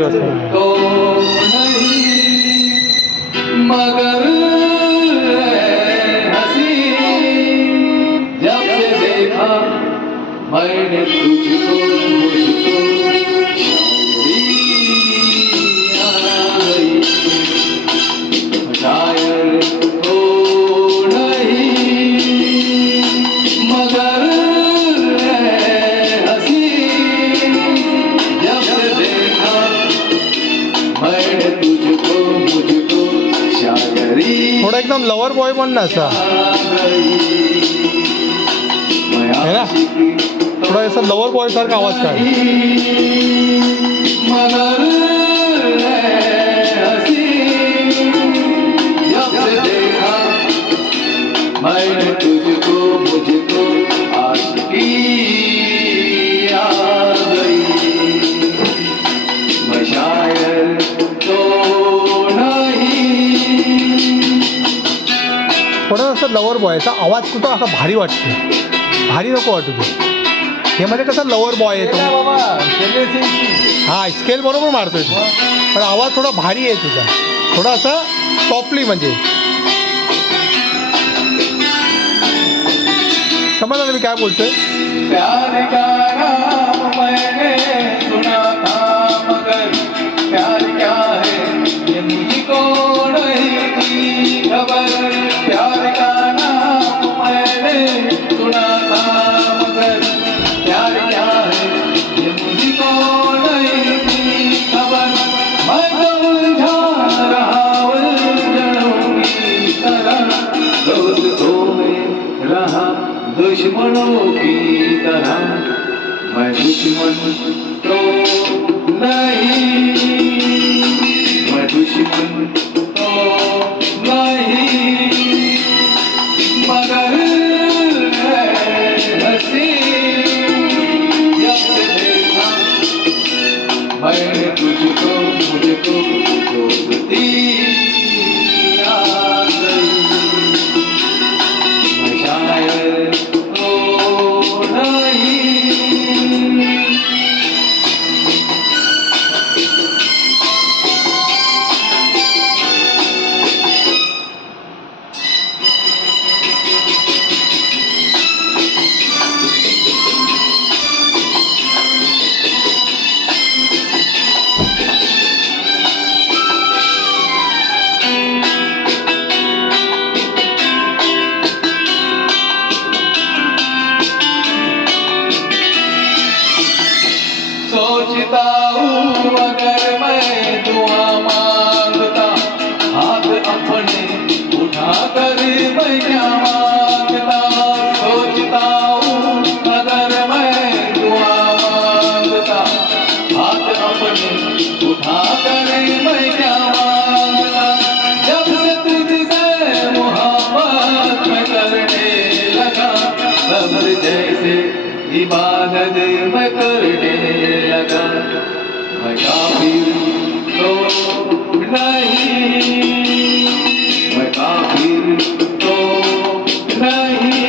तो नहीं मगर हंसी जब से देखा मैंने तुझको मुझको शायर तो नहीं मगर हंसी जब से देखा मैंने तुझको मुझको शायरी थोडा एकदम लवर बॉय पण ना असा है ना, थोडा ऐसा लवर बॉय सारखा आवाज काढ. मगर हंसी जब से देखा मैंने तुझको मुझको आशिकी आ गई. मैं शायर तो नहीं. थोडा असं लवर बॉयचा आवाज कुठं असा भारी वाटतो, भारी नको वाटू दे. हे मध्ये कसं लवर बॉय येतो, हा स्केल बरोबर मारतोय तू, पण आवाज थोडा भारी आहे तुझा, थोडा असा सॉफ्टली, म्हणजे समजलं ना मी काय बोलतोय. प्यार का नाम मैंने सुना था मगर प्यार क्या है ये मुझको नहीं थी खबर. प्यार का नाम मैंने सुना था मगर प्यार क्या है ये मुझको नहीं थी खबर. मैं तो उलझा रहा उलझनों की तरह, दोस्तों में रहा दुश्मनों की तरह. मैं दुश्मन तो नहीं, मैं दुश्मन तो नहीं मगर हंसी जब से देखा मैंने तुझको मुझको दोस्ती आ गई. मैं शायर तो नहीं. सोचता हूँ अगर मैं दुआ मांगता, हाथ अपने उठा कर मैं क्या मांगता. सोचता हूँ अगर मैं दुआ मांगता, हाथ अपने उठा कर मैं क्या मांगता. जब से तुझसे मोहब्बत मैं करने लगा, सब्र जैसे इबादत मैं करने लगा. मैं काफिर तो नहीं, मैं काफिर तो नहीं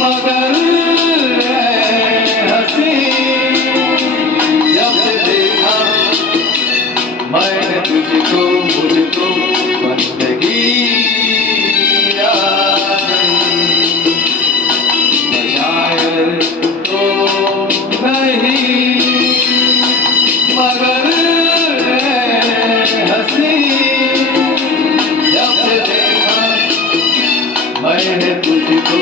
मगर हंसी जब से देखा मैंने तुझको मुझको बंदगी आ गई. मैं शायर तो नहीं मगर हंसी जब से देखा मैंने तुझको